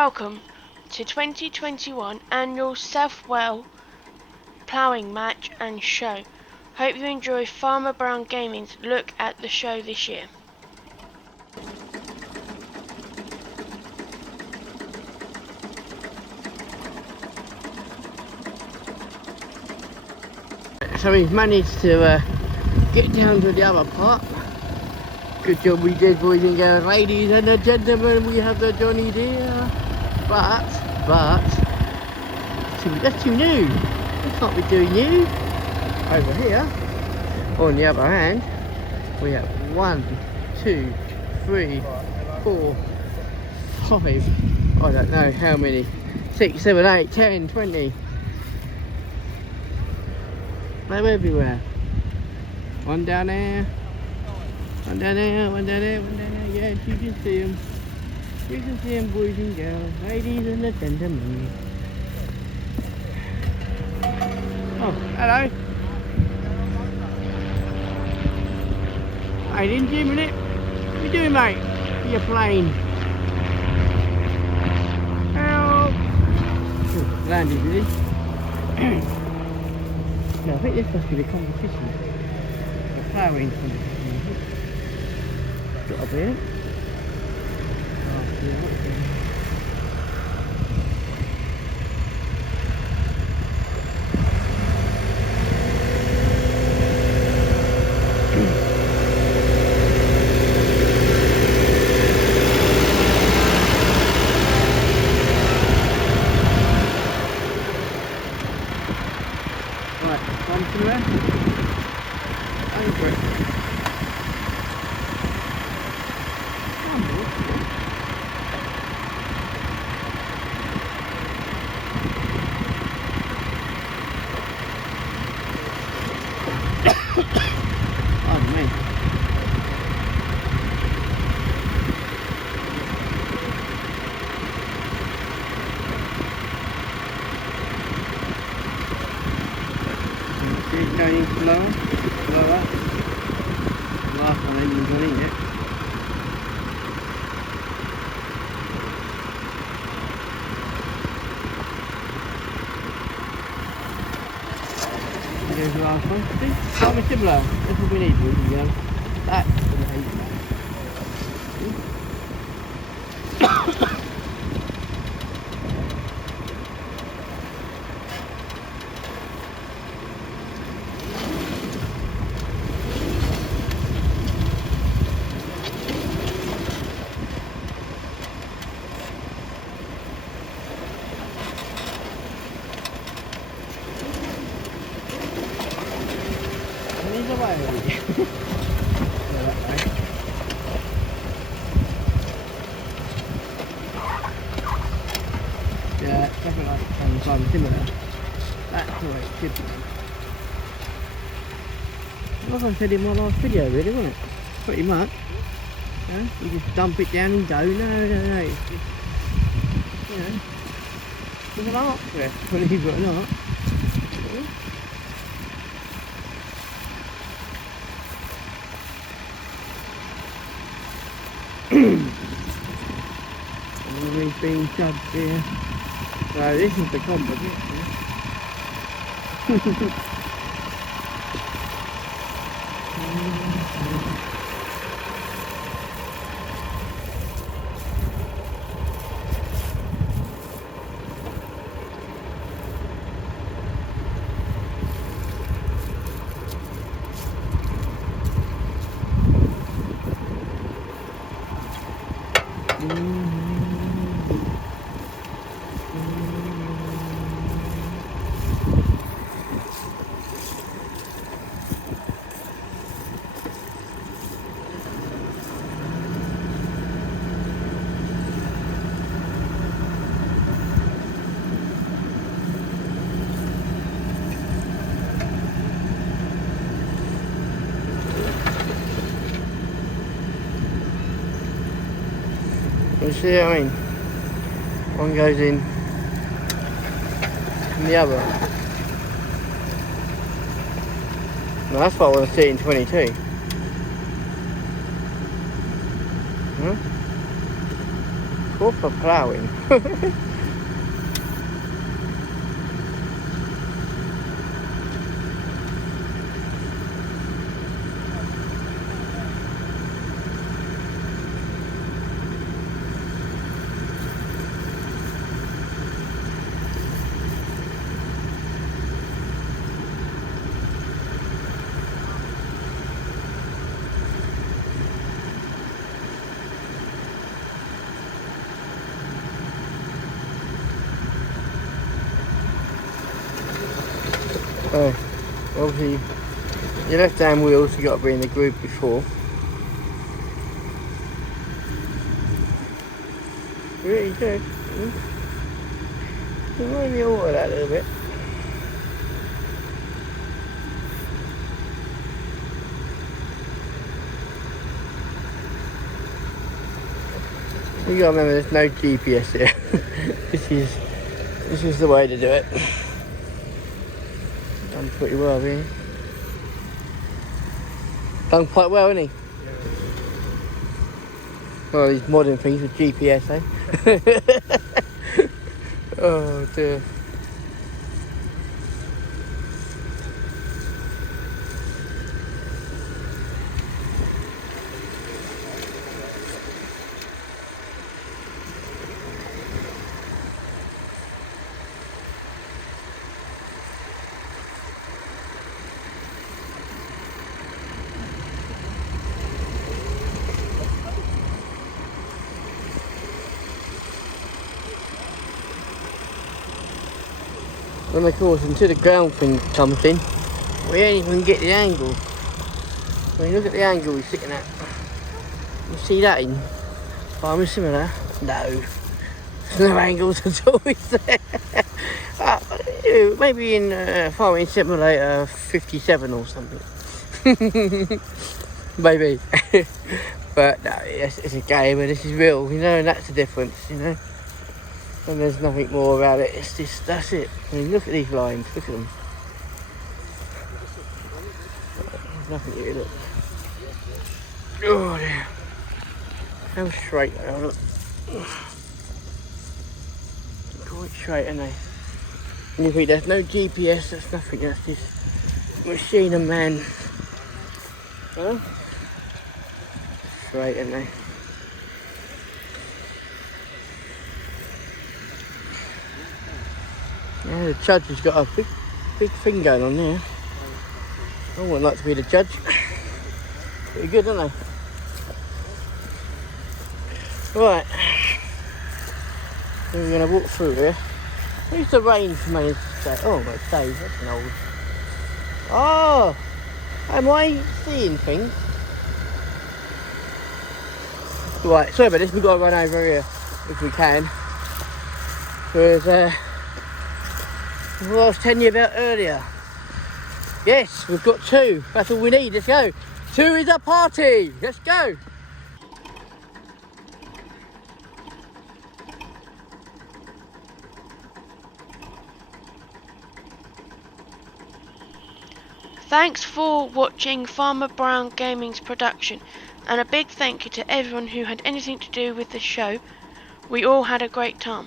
Welcome to 2021 annual Southwell Ploughing match and show. Hope you enjoy Farmer Brown Gaming's look at the show this year. So we've managed to get down to the other part. Good job we did, boys and girls, ladies and gentlemen. We have the Johnny Deere, but that's too new. We can't be doing new. Over here, on the other hand, we have 1, 2, 3, 4, 5. I don't know how many. 6, 7, 8, 10, 20. They're everywhere. One down there. One down there, one down there, one down there. Yes, you can see them. You can see them, boys and girls, ladies and gentlemen. Oh, hello. Hey, didn't you a minute? What you doing, mate? You're playing. Help! Oh, landed, did he? No, I think this must be the competition. The ploughing competition. Got a bit. Oh, yeah. Right, one to there. Over it. Pardon me. See it going into lower, lower. Last one ain't even gone in yet. There's the last one. See? Something similar. That's what we need, boys and girls. That's what we need. He's away. Yeah, definitely like something similar. That's the way it should be. Like I said in my last video, really, wasn't it? Pretty much. Yeah? You just dump it down and go. No. It's just, you know, there's an art to it, believe it or not. We've been judged here. So this is the competition. You see what I mean? One goes in and the other. Now that's what I want to see in 22. Huh? Proper ploughing. Oh, obviously, your left hand wheels you got to be in the groove before. Really good. Maybe alter that a little bit. You gotta remember there's no GPS here. this is the way to do it. Done pretty well, really. Done quite well, isn't he? Yeah. Well, these modern things with GPS, eh? Oh dear. And of course, until the ground thing comes in, we ain't even get the angle. When you look at the angle we're sitting at, you see that in Farming Simulator? No, there's no angles at all, is there? Maybe in Farming Simulator 57 or something. Maybe. But no, it's a game and this is real, you know, and that's the difference, you know. And there's nothing more about it, it's just, that's it. I mean, look at these lines, look at them. There's nothing here, look. Oh dear. How straight they are, look. Quite straight, aren't they? And you think there's no GPS, there's nothing, that's just machine and man. Huh? Straight, aren't they? Yeah, the judge has got a big thing going on there. I wouldn't like to be the judge. Pretty good, aren't they? Right. So we're going to walk through here. Where's the rain managed to stay? Oh my days, that's an old. Oh! Am I seeing things? Right, sorry about this, we've got to run over here if we can. Because, what I was telling you about earlier. Yes, we've got 2. That's all we need. Let's go. 2 is a party. Let's go. Thanks for watching Farmer Brown Gaming's production, and a big thank you to everyone who had anything to do with the show. We all had a great time.